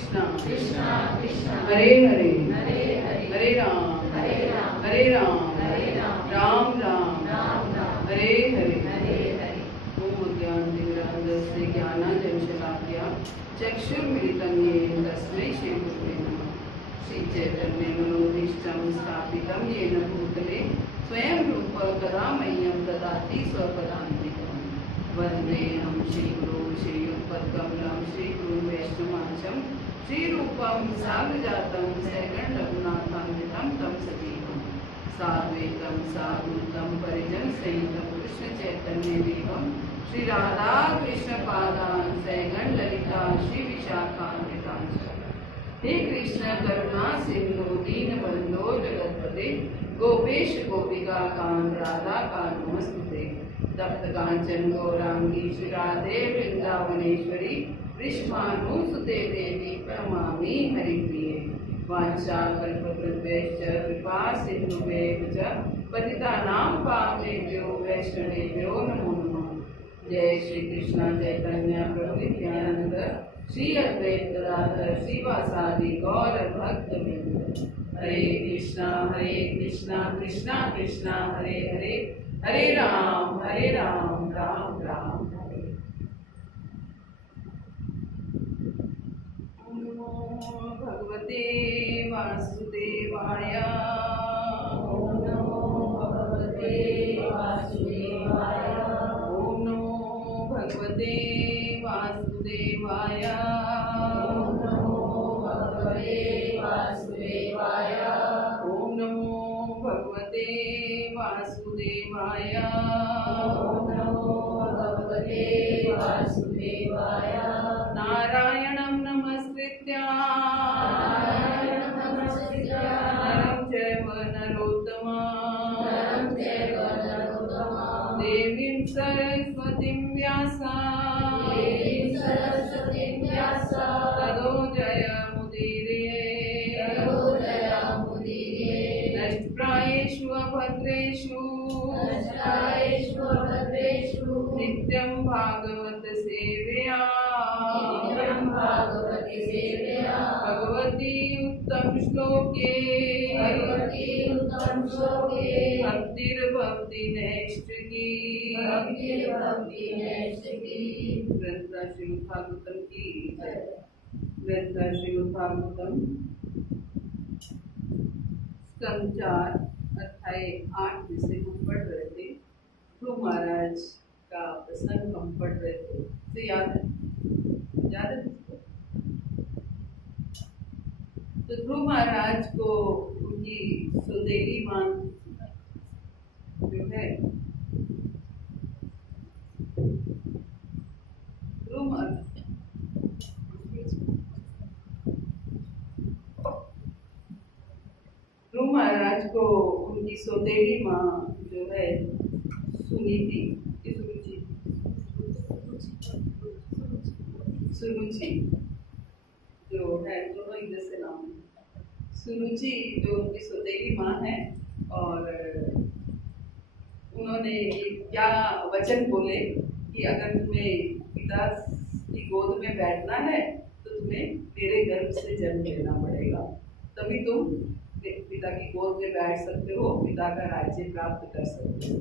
कृष्णा कृष्णा कृष्णा हरे हरे हरे हरे हरे राम हरे राम हरे राम हरे राम राम राम राम राम हरे हरे हरे हरे ओम अज्ञानतिमिरान्धस्य ज्ञानाञ्जनशलाकया चक्षुर्मिलितं येन तस्मै श्रीगुरुवे नमः। श्रीचैतन्यमनोभीष्टं स्थापितं येन भूतले स्वयं रूप कदा मह्यं ददाति स्वपदान्तिकम्। वन्देऽहं श्रीगुरुं श्रीयुक्तकमलं श्रीगुरुं वैष्णवांशं श्रीरूपं साग्रजातं सैगण्डरघुनाथान्वितं तं सजीवम् साद्वैतं साधुतं परिजनसहितं कृष्णचैतन्यदेवं श्रीराधा कृष्णपादान् सैगण ललिता श्रीविशाखान्वितांश्च। हे कृष्ण करुणा सिंधु दीनबन्धो जगत्पते गोपेश गोपिका कांत राधा कांत नमस्तुते। तप्त कांचन गौरांगी श्री राधे वृंदावनेश्वरी कृष्णानुसुते देवी प्रणमामि हरिप्रिये। वाञ्छाकल्पतरुभ्यश्च कृपा सिन्धुभ्येव च पतितानां पावनेभ्यो वैष्णवेभ्यो नमो नमः। जय श्री कृष्ण चैतन्य प्रभु नित्यानंद श्री अद्वैत गदाधर श्रीवासादि गौर भक्त वृंद। हरे कृष्णा कृष्णा कृष्णा हरे हरे हरे राम राम राम हरे। ओम नमो भगवते वासुदेवाय। ओम नमो भगवते वासुदेवाय। ओम नमो भगवते वासुदेवाय। ओम नमो भगवते वासुदेवाय। ओम नमो भगवते वासुदेवाय। ओम नमो भगवते वासुदेवाय। नारायणं नमस्कृत्य नारायणं नमस्कृत्य नरं चैव नरोत्तमं नरं चैव नरोत्तमं देवीं सरस्वतीं व्यासं देवीं सरस्वतीं व्यासं ततो जयमुदीरये। ततो जयमुदीरये। नष्टप्रायेषु अभद्रेषु नष्टायेषु भद्रेषु नित्यं भागवत सेवया नित्यं भागवति सेवया भगवती उत्तम श्लोके भगवती उत्तम श्लोके भक्तिर्भक्ति नैष्ठिकी। भक्तिर्भक्ति नैष्ठिकी। ग्रंथ श्रीमद् भागवतम की ग्रंथ श्रीमद् भागवतम स्कंद 4 अध्याय 8 में से हम पढ़ रहे थे। ध्रुव महाराज का प्रसंग हम पढ़ रहे थे। तो याद है किसको? तो ध्रुव महाराज को उनकी सौतेली मां जो है ध्रुव महाराज को उनकी सौतेली माँ जो है सुनीति सुरुचि जो है, दोनों एक जैसे नाम है। सुरुचि जो उनकी सौतेली माँ है और उन्होंने क्या वचन बोले कि अगर तुम्हें पिता की गोद में बैठना है तो तुम्हें मेरे गर्भ से जन्म लेना पड़ेगा, तभी तुम पिता की गोद में बैठ सकते हो, पिता का राज्य प्राप्त कर सकते हो,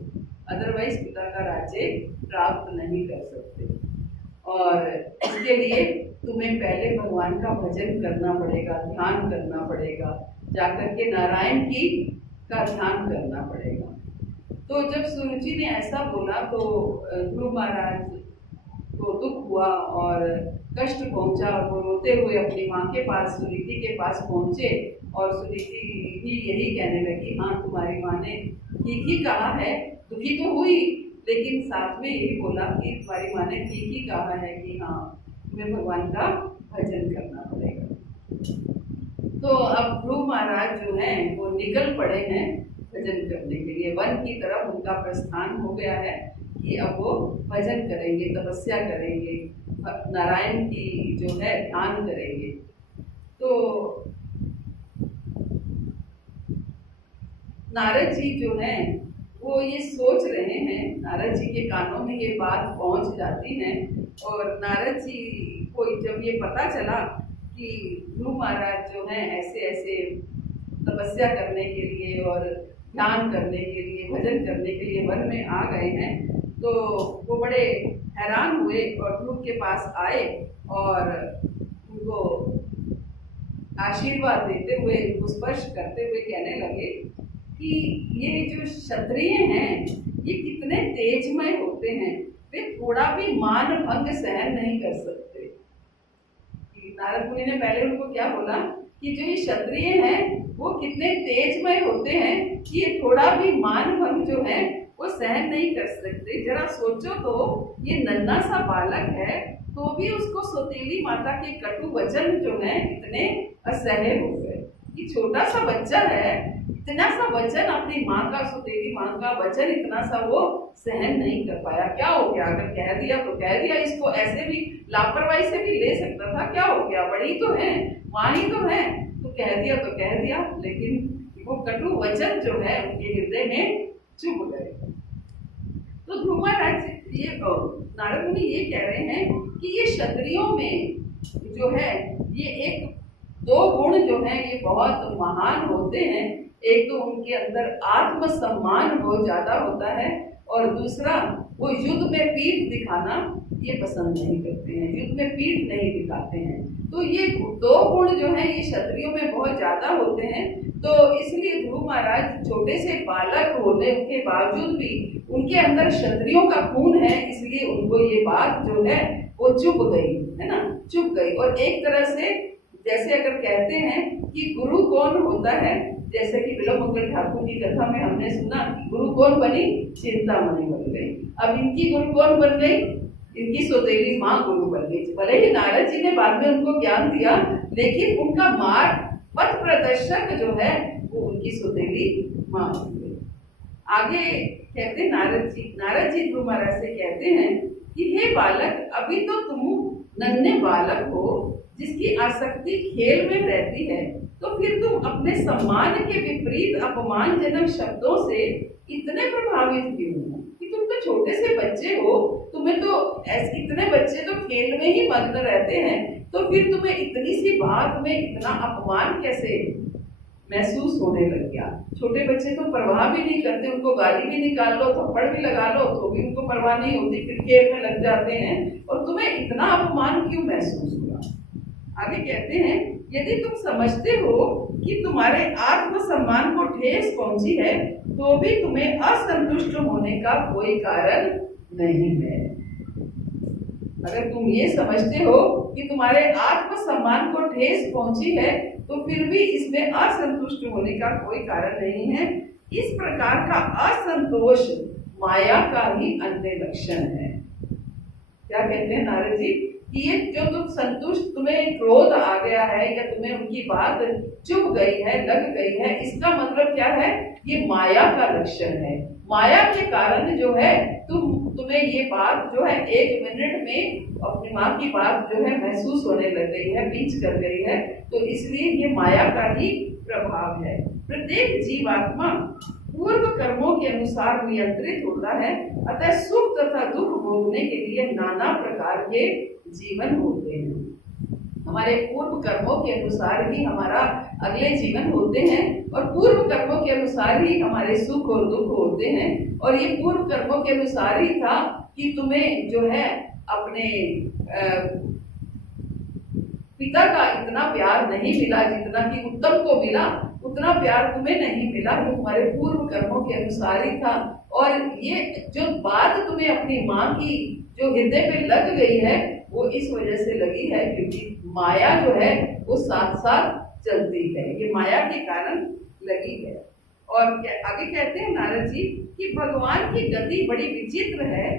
अदरवाइज पिता का राज्य प्राप्त नहीं कर सकते। और इसके लिए तुम्हें पहले भगवान का भजन करना पड़ेगा, ध्यान करना पड़ेगा, जाकर के नारायण की का ध्यान करना पड़ेगा। तो जब सुरुचि ने ऐसा बोला तो ध्रुव महाराज को दुख हुआ और कष्ट पहुंचा। वो रोते हुए अपनी माँ के पास, सुनीति के पास पहुंचे और सुनीति भी यही कहने लगी, हाँ तुम्हारी माँ ने ठीक ही कहा है। दुखी तो हुई लेकिन साथ में यही बोला कि तुम्हारी माँ ने ठीक ही कहा है कि हाँ तुम्हें भगवान का भजन करना पड़ेगा। तो अब ध्रुव महाराज जो हैं वो निकल पड़े हैं भजन करने के लिए। वन की तरफ उनका प्रस्थान हो गया है कि अब वो भजन करेंगे, तपस्या करेंगे, नारायण की जो है ध्यान करेंगे। तो नारद जी जो हैं वो ये सोच रहे हैं, नारद जी के कानों में ये बात पहुंच जाती है और नारद जी को जब ये पता चला कि ध्रुव महाराज जो हैं ऐसे ऐसे तपस्या करने के लिए और ध्यान करने के लिए, भजन करने के लिए वन में आ गए हैं। तो वो बड़े हैरान हुए और ध्रुव के पास आए और उनको आशीर्वाद देते हुए, उनको स्पर्श करते हुए कहने लगे कि ये जो क्षत्रिय हैं ये कितने तेजमय होते हैं, वे थोड़ा भी मान भंग सहन नहीं कर सकते। नारद मुनि ने पहले उनको क्या बोला कि जो ये क्षत्रिय हैं वो कितने तेजमय होते हैं कि ये थोड़ा भी मान भंग जो है वो सहन नहीं कर सकते। जरा सोचो तो, ये नन्हा सा बालक है तो भी उसको सौतेली माता के कटु वचन जो है इतने असह्य हो गए। कि छोटा सा बच्चा है, इतना सा वचन अपनी माँ का, सौतेली माँ का वचन इतना सा वो सहन नहीं कर पाया। क्या हो गया, अगर कह दिया तो कह दिया, इसको ऐसे भी लापरवाही से भी ले सकता था। क्या हो गया, बड़ी तो है, माँ ही तो है, तो कह दिया तो कह दिया। लेकिन वो कटु वचन जो है उनके हृदय में चुभ गए। तो ध्रुव महाराज ये नारद मुनि ये कह रहे हैं कि ये क्षत्रियों में जो है ये एक दो गुण जो है ये बहुत महान होते हैं। एक तो उनके अंदर आत्मसम्मान बहुत ज्यादा होता है और दूसरा वो युद्ध में पीठ दिखाना ये पसंद नहीं करते हैं, युद्ध में पीठ नहीं दिखाते हैं। तो ये दो गुण जो है ये क्षत्रियों में बहुत ज्यादा होते हैं। तो इसलिए ध्रुव महाराज छोटे से बालक होने के बावजूद भी उनके अंदर क्षत्रियों का खून है, इसलिए उनको ये बात जो है वो चुभ गई, है ना, चुभ गई। और एक तरह से जैसे अगर कहते हैं कि गुरु कौन होता है, जैसे कि बिलो मंगल ठाकुर की कथा में हमने सुना गुरु कौन बनी, चिंतामणि बन गई। अब इनकी गुरु कौन बन गई, इनकी सौतेली माँ गुरु बन गई। भले ही नारद जी ने बाद में उनको ज्ञान दिया, लेकिन उनका मार्ग पथ प्रदर्शक जो है वो उनकी सौतेली माँ बन गई। आगे कहते नारद जी ध्रुव महाराज से कहते हैं कि हे बालक, अभी तो तुम नन्हे बालक हो जिसकी आसक्ति खेल में रहती है, तो फिर तुम अपने सम्मान के विपरीत अपमानजनक शब्दों से इतने प्रभावित क्यों हो? कि तुम तो छोटे से बच्चे हो, तुम्हें तो ऐसे इतने बच्चे तो खेल में ही मग्न रहते हैं, तो फिर तुम्हें इतनी सी बात में इतना अपमान कैसे महसूस होने लग गया? छोटे बच्चे तो परवाह भी नहीं करते, उनको गाली भी निकाल लो, थप्पड़ भी लगा लो तो भी उनको परवाह नहीं होती, फिर खेल में लग जाते हैं, और तुम्हें इतना अपमान क्यों महसूस हुआ? आगे कहते हैं, यदि तुम समझते हो कि तुम्हारे आत्मसम्मान को ठेस पहुंची है, तो भी तुम्हें असंतुष्ट होने का कोई कारण नहीं है। अगर तुम ये समझते हो कि तुम्हारे आत्मसम्मान को ठेस पहुंची है, तो फिर भी इसमें असंतुष्ट होने का कोई कारण नहीं है। इस प्रकार का असंतोष माया का ही अन्य लक्षण है। क्या कहते हैं नारद जी कि ये जो तुम संतुष्ट, तुम्हें क्रोध आ गया है या तुम्हें उनकी बात चुभ गई है, लग गई है, इसका मतलब क्या है? ये माया का लक्षण है। माया के कारण जो है तुम्हें ये बात जो है 1 मिनट में अपनी माँ की बात जो है महसूस होने लग गई है, बीच कर गई है, तो इसलिए ये माया का ही प्रभाव है। प्रत्येक जीवात्मा पूर्व कर्मों के अनुसार नियंत्रित होता है, अतः सुख तथा दुख भोगने के लिए नाना प्रकार के जीवन होते हैं। हमारे पूर्व कर्मों के अनुसार ही हमारा अगले जीवन होते हैं, और पूर्व कर्मों के अनुसार ही हमारे सुख और दुख होते हैं। और ये पूर्व कर्मों के अनुसार ही था कि तुम्हें जो है अपने पिता का इतना प्यार नहीं मिला जितना कि उत्तम को मिला, उतना प्यार तुम्हें नहीं मिला, वो तुम्हारे पूर्व कर्मों के अनुसार ही था। और ये जो बात तुम्हें अपनी माँ की जो हृदय पे लग गई है, वो इस वजह से लगी है क्योंकि माया जो है वो साथ साथ चलती है, ये माया के कारण लगी है। और आगे कहते हैं नारद जी कि भगवान की गति बड़ी विचित्र है,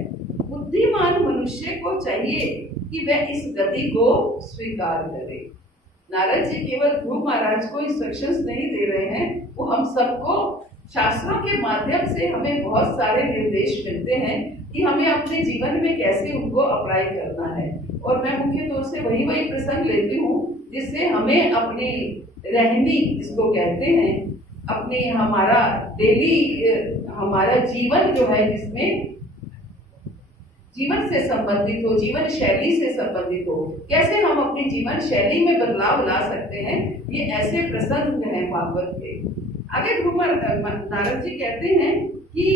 बुद्धिमान मनुष्य को चाहिए कि वह इस गति को स्वीकार करे। नारद जी केवल ध्रुव महाराज को इंस्ट्रक्शंस नहीं दे रहे हैं, वो हम सबको शास्त्रों के माध्यम से हमें बहुत सारे निर्देश मिलते हैं कि हमें अपने जीवन में कैसे उनको अप्लाई करना है। और मैं मुख्य तौर से वही प्रसंग लेती हूँ जिससे हमें अपनी रहनी, जिसको कहते हैं अपने, हमारा डेली हमारा जीवन जो है जिसमें जीवन से संबंधित हो, जीवन शैली से संबंधित हो, कैसे हम अपनी जीवन शैली में बदलाव ला सकते हैं, ये ऐसे प्रसंग हैं भागवत के। आगे नारद जी कहते हैं कि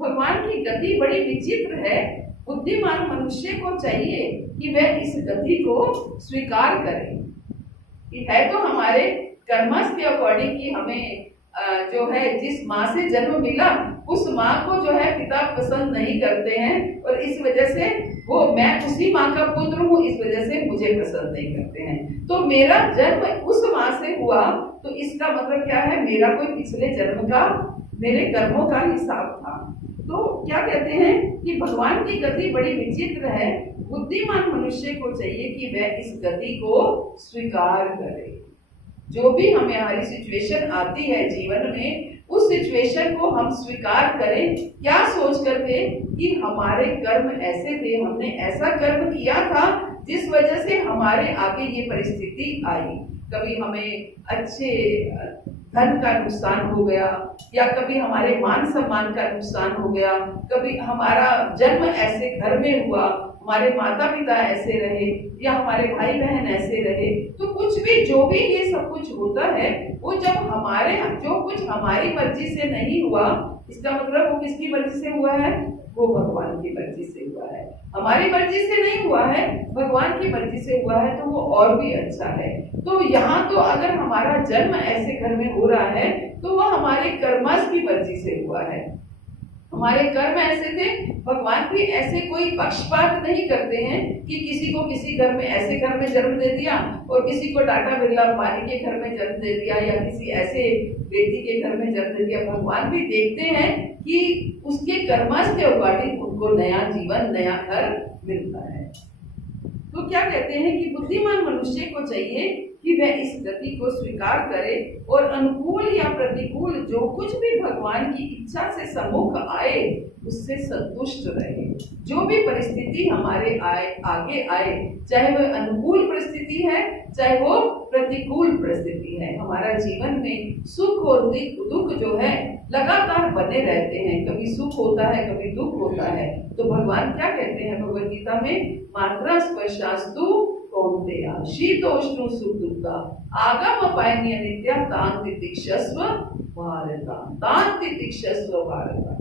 भगवान की गति बड़ी विचित्र है, बुद्धिमान मनुष्य को चाहिए कि वह इस गति को स्वीकार करे। ये है तो हमारे कर्मस के अकॉर्डिंग कि हमें जो है जिस माँ से जन्म मिला उस माँ को जो है पिता पसंद नहीं करते हैं, और इस वजह से वो मैं उसी माँ का पुत्र हूँ, इस वजह से मुझे पसंद नहीं करते हैं। तो मेरा जन्म उस माँ से हुआ तो इसका मतलब क्या है, मेरा कोई पिछले जन्म का मेरे कर्मों का हिसाब था। तो क्या कहते हैं कि भगवान की गति बड़ी विचित्र है, बुद्धिमान मनुष्य को चाहिए कि वह इस गति को स्वीकार करे। जो भी हमें हमारी सिचुएशन आती है जीवन में, उस सिचुएशन को हम स्वीकार करें, क्या सोच करके कि हमारे कर्म ऐसे थे, हमने ऐसा कर्म किया था जिस वजह से हमारे आगे ये परिस्थिति आई। कभी हमें अच्छे धन का नुकसान हो गया, या कभी हमारे मान सम्मान का नुकसान हो गया, कभी हमारा जन्म ऐसे घर में हुआ, हमारे माता पिता ऐसे रहे, या हमारे भाई बहन ऐसे रहे। तो कुछ भी जो भी ये सब कुछ होता है, वो जब हमारे जो कुछ हमारी मर्जी से नहीं हुआ, इसका मतलब वो किसकी मर्जी से हुआ है, वो भगवान की मर्जी से हुआ है। हमारी मर्जी से नहीं हुआ है, भगवान की मर्जी से हुआ है, तो वो और भी अच्छा है। तो यहाँ तो अगर हमारा जन्म ऐसे घर में हो रहा है तो वो हमारे कर्मस की मर्जी से हुआ है, हमारे कर्म ऐसे थे। भगवान भी ऐसे कोई पक्षपात नहीं करते हैं कि किसी को किसी घर में ऐसे घर में जन्म दे दिया और किसी को टाटा बिरला अंबानी के घर में जन्म दे दिया, या किसी ऐसे व्यक्ति के घर में जन्म दे दिया। भगवान भी देखते हैं कि उसके कर्मस के अकॉर्डिंग उनको नया जीवन, नया घर मिलता है। तो क्या कहते हैं कि बुद्धिमान मनुष्य को चाहिए कि वह इस गति को स्वीकार करे और अनुकूल या प्रतिकूल जो कुछ भी भगवान की इच्छा से सम्मुख आए उससे संतुष्ट रहे। जो भी परिस्थिति हमारे आगे आए, चाहे वह अनुकूल परिस्थिति है चाहे वो प्रतिकूल परिस्थिति है, हमारा जीवन में सुख और दुख जो है लगातार बने रहते हैं। कभी सुख होता है, कभी दुख होता है। तो भगवान क्या कहते हैं भगवद गीता में, मात्रा स्पर्शास्तु कौन्तेय शीतोष्ण सुख दुःखा आगम पायनीय नित्या तान तितिक्षस्व भारता, तान तितिक्षस्व भारता।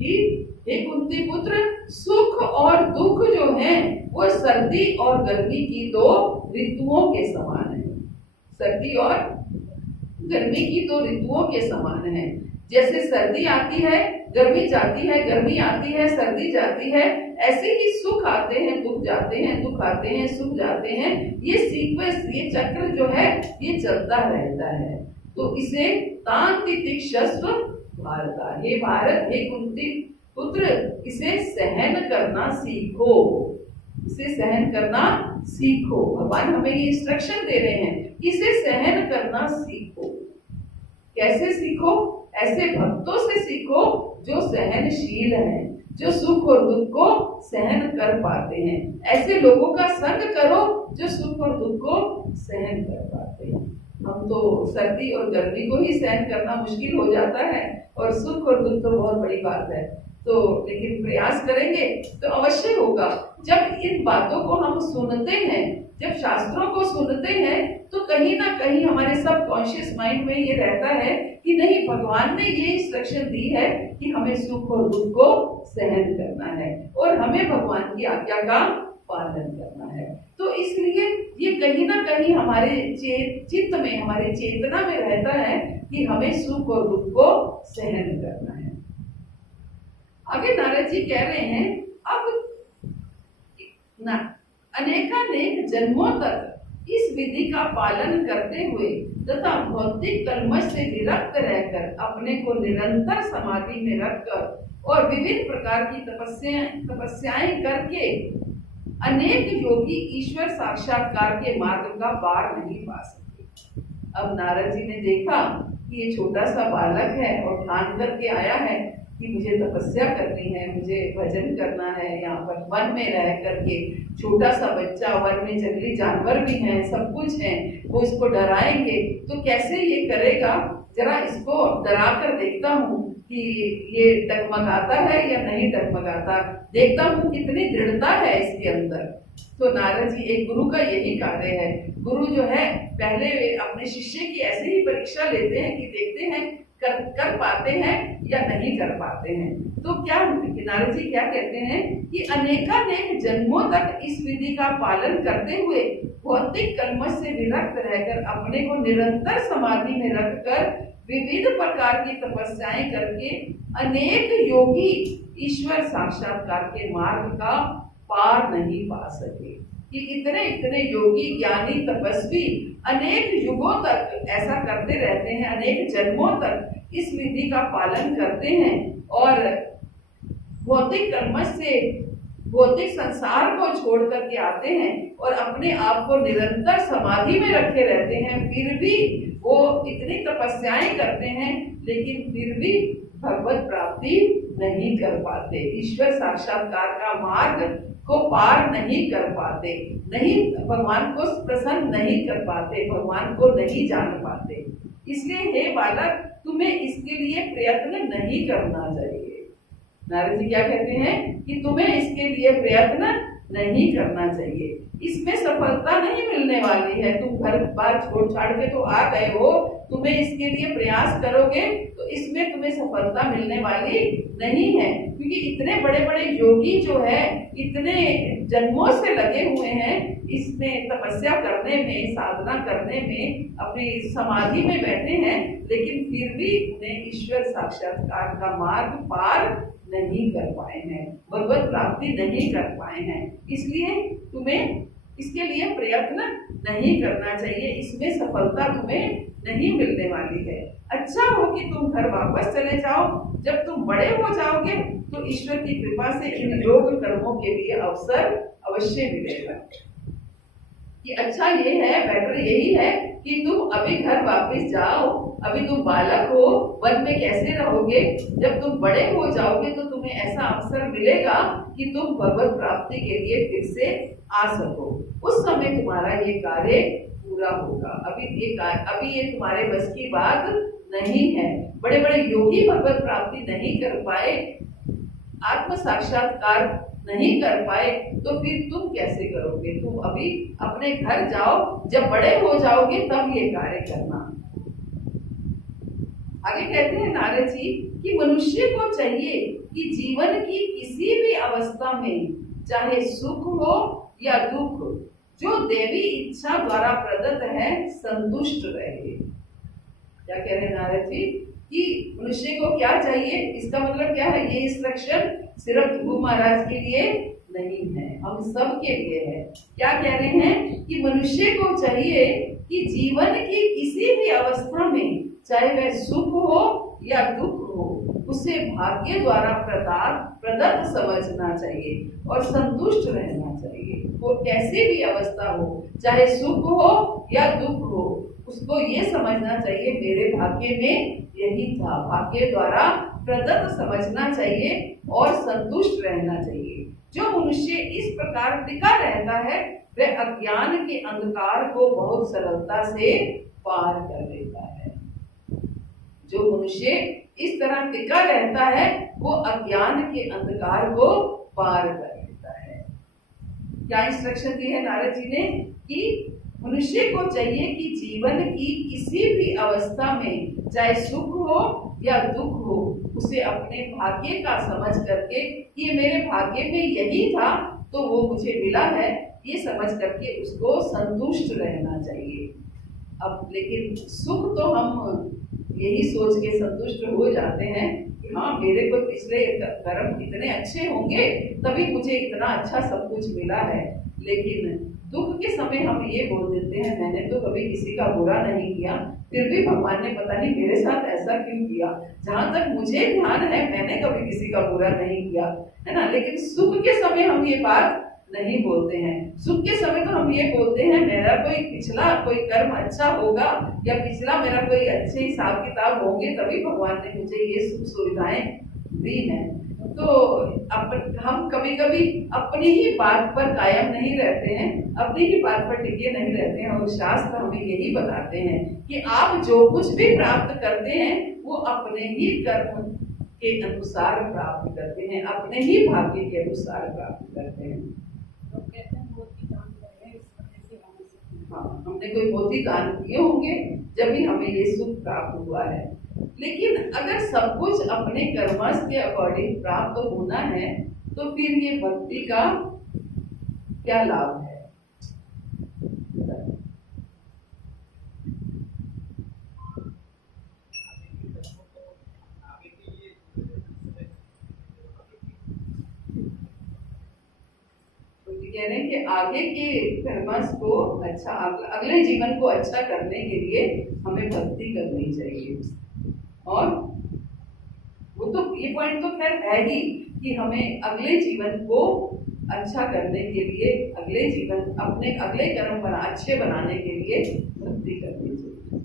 हे कुंती पुत्र, सुख और दुख जो है वो सर्दी और गर्मी की दो ऋतुओं के समान है। सर्दी और गर्मी की दो ऋतुओं के समान है। जैसे सर्दी आती है, गर्मी जाती है, गर्मी आती है, सर्दी जाती है, ऐसे ही सुख आते हैं, दुख जाते हैं, दुख आते हैं, सुख जाते हैं। ये सीक्वेंस, ये चक्र जो है ये चलता रहता है। तो इसे तान तितिक्षस्व भारता, हे भारत, हे कुंती पुत्र, इसे सहन करना सीखो, इसे सहन करना सीखो। भगवान हमें ये इंस्ट्रक्शन दे रहे हैं, इसे सहन करना सीखो। कैसे सीखो? ऐसे भक्तों से सीखो जो सहनशील हैं, जो सुख और दुख को सहन कर पाते हैं। ऐसे लोगों का संग करो जो सुख और दुख को सहन कर पाते हैं। हम तो सर्दी और गर्मी को ही सहन करना मुश्किल हो जाता है, और सुख और दुख तो बहुत बड़ी बात है। तो लेकिन प्रयास करेंगे तो अवश्य होगा। जब इन बातों को हम सुनते हैं, जब शास्त्रों को सुनते हैं, तो कहीं ना कहीं हमारे सब कॉन्शियस माइंड में ये रहता है कि नहीं, भगवान ने ये इंस्ट्रक्शन दी है कि हमें सुख और दुख को सहन करना है और हमें भगवान की आज्ञा का पालन करना है। तो इसलिए ये कहीं ना कहीं हमारे चित्त में, हमारे चेतना में रहता है कि हमें सुख और दुख को सहन करना है। आगे नारद जी कह रहे हैं, अब अनेकानेक जन्मों तक इस विधि का पालन करते हुए तथा भौतिक कलमश से विरक्त रहकर अपने को निरंतर समाधि में रखकर और विभिन्न प्रकार की तपस्याएं करके अनेक योगी ईश्वर साक्षात्कार के मार्ग का पार नहीं पा सके। अब नारद जी ने देखा कि ये छोटा सा बालक है और ठान करके आया है कि मुझे तपस्या करनी है, मुझे भजन करना है, यहाँ पर वन में रह करके, छोटा सा बच्चा, वन में जंगली जानवर भी हैं, सब कुछ है, वो इसको डराएंगे तो कैसे ये करेगा। जरा इसको डरा कर देखता हूँ कि ये डगमगाता है या नहीं डगमगाता, देखता हूँ कितनी दृढ़ता है इसके अंदर। तो नारद जी, एक गुरु का यही कार्य है। गुरु जो है पहले अपने शिष्य की ऐसे ही परीक्षा लेते हैं कि देखते हैं कर पाते हैं या नहीं कर पाते हैं। तो क्या नारद जी क्या कहते हैं कि अनेकानेक जन्मों तक इस विधि का पालन करते हुए भौतिक कलमश से विरक्त रहकर अपने को निरंतर समाधि में रखकर विविध प्रकार की तपस्याएं करके अनेक योगी ईश्वर साक्षात्कार के मार्ग का पार नहीं पा सके। कि इतने इतने योगी ज्ञानी तपस्वी अनेक युगों तक ऐसा करते रहते हैं, अनेक जन्मों तक इस विधि का पालन करते हैं और भौतिक कलमश से भौतिक संसार को छोड़ करके आते हैं और अपने आप को निरंतर समाधि में रखे रहते हैं। फिर भी वो इतनी तपस्याएं करते हैं लेकिन फिर भी भगवत प्राप्ति नहीं कर पाते, ईश्वर साक्षात्कार का मार्ग को पार नहीं कर पाते, नहीं भगवान को प्रसन्न नहीं कर पाते, भगवान को नहीं जान पाते। इसलिए हे बालक, तुम्हें इसके लिए प्रयत्न नहीं करना चाहिए। नारद जी क्या कहते हैं कि तुम्हें इसके लिए प्रयत्न नहीं करना चाहिए, इसमें सफलता नहीं मिलने वाली है। तुम घर बार छोड़ छाड़ के तो आ गए हो, तुम्हें इसके लिए प्रयास करोगे तो इसमें तुम्हें सफलता मिलने वाली नहीं है। क्योंकि इतने बड़े बड़े योगी जो है इतने जन्मों से लगे हुए हैं इसमें तपस्या करने में, साधना करने में, अपनी समाधि में बैठे हैं, लेकिन फिर भी उन्हें ईश्वर साक्षात्कार का मार्ग पार नहीं कर पाए हैं, भगवत प्राप्ति नहीं कर पाए हैं। इसलिए तुम्हें इसके लिए प्रयत्न नहीं करना चाहिए, इसमें सफलता तुम्हें नहीं मिलने वाली है। अच्छा हो कि तुम घर वापस चले जाओ, जब तुम बड़े हो जाओगे तो ईश्वर की कृपा से इन योग कर्मों के लिए अवसर अवश्य मिलेगा। कि अच्छा ये है, बेटर यही है कि तुम अभी घर वापस जाओ, अभी तुम बालक हो, वन में कैसे रहोगे, जब तुम बड़े हो जाओगे तो तुम्हें ऐसा अवसर मिलेगा कि तुम भगवत प्राप्ति के लिए फिर से आ सको, उस समय तुम्हारा ये कार्य पूरा होगा। अभी ये तुम्हारे बस की बात नहीं है। बड़े बड़े योगी भगवत प्राप्ति नहीं कर पाए, आत्म साक्षात्कार नहीं कर पाए, तो फिर तुम कैसे करोगे? तुम अभी अपने घर जाओ, जब बड़े हो जाओगे तब ये कार्य करना। आगे कहते हैं नारद जी कि मनुष्य को चाहिए कि जीवन की किसी भी अवस्था में, चाहे सुख हो या दुख, जो देवी इच्छा द्वारा प्रदत्त है, संतुष्ट रहे। क्या कह रहे हैं नारद जी कि मनुष्य को क्या चाहिए? इसका मतलब क्या है? ये इंस्ट्रक्शन सिर्फ ध्रुव महाराज के लिए नहीं है, हम सब के लिए है। क्या कह रहे हैं कि मनुष्य को चाहिए कि जीवन की किसी भी अवस्था में, चाहे वह सुख हो या दुख हो, उसे भाग्य द्वारा प्रदत्त समझना चाहिए और संतुष्ट रहना चाहिए। वो कैसी भी अवस्था हो, चाहे सुख हो या दुख हो, उसको ये समझना चाहिए मेरे भाग्य में यही था, भाग्य द्वारा प्रदत्त समझना चाहिए और संतुष्ट रहना चाहिए। जो मनुष्य इस प्रकार टिका रहता है वह अज्ञान के अंधकार को बहुत सरलता से पार कर लेता है। जो मनुष्य इस तरह टिका रहता है वो अज्ञान के अंधकार को पार कर लेता है। क्या इंस्ट्रक्शन दी है नारद जी ने कि मनुष्य को चाहिए कि जीवन की किसी भी अवस्था में, चाहे सुख हो या दुख हो, उसे अपने भाग्य का समझ करके ये मेरे भाग्य में यही था तो वो मुझे मिला है, ये समझ करके उसको संतुष्ट रहना चाहिए। अब लेकिन सुख तो हम यही सोच के संतुष्ट हो जाते हैं कि हाँ मेरे को पिछले कर्म इतने अच्छे होंगे तभी मुझे इतना अच्छा सब कुछ मिला है। लेकिन दुख के समय हम ये बोल देते हैं मैंने तो कभी किसी का बुरा नहीं किया, फिर भी भगवान ने पता नहीं मेरे साथ ऐसा क्यों किया। जहां तक मुझे ध्यान है मैंने कभी किसी का बुरा नहीं किया, है ना। लेकिन सुख के समय हम ये बात नहीं बोलते हैं। सुख के समय तो हम ये बोलते हैं मेरा कोई पिछला कोई कर्म अच्छा होगा या पिछला मेरा कोई अच्छे हिसाब किताब होंगे तभी भगवान ने मुझे ये सुख सुविधाएं दी है। तो हम कभी कभी अपनी ही बात पर कायम नहीं रहते हैं, अपनी ही बात पर टिके नहीं रहते हैं। और शास्त्र हमें यही बताते हैं कि आप जो कुछ भी प्राप्त करते हैं वो अपने ही कर्म के अनुसार प्राप्त करते हैं, अपने ही भाग्य के अनुसार प्राप्त करते हैं। हाँ, हमने कोई भौतिक दान किए होंगे जब भी हमें ये सुख प्राप्त हुआ है। लेकिन अगर सब कुछ अपने कर्मस के अकॉर्डिंग प्राप्त होना है तो फिर ये भक्ति का क्या लाभ है? कह रहे हैं कि आगे के कर्मस को अच्छा, अगले जीवन को अच्छा करने के लिए हमें भक्ति करनी चाहिए। और वो तो ये पॉइंट तो खैर है ही कि हमें अगले जीवन को अच्छा करने के लिए, अगले जीवन अपने अगले कर्म अच्छे बनाने के लिए भक्ति करनी चाहिए।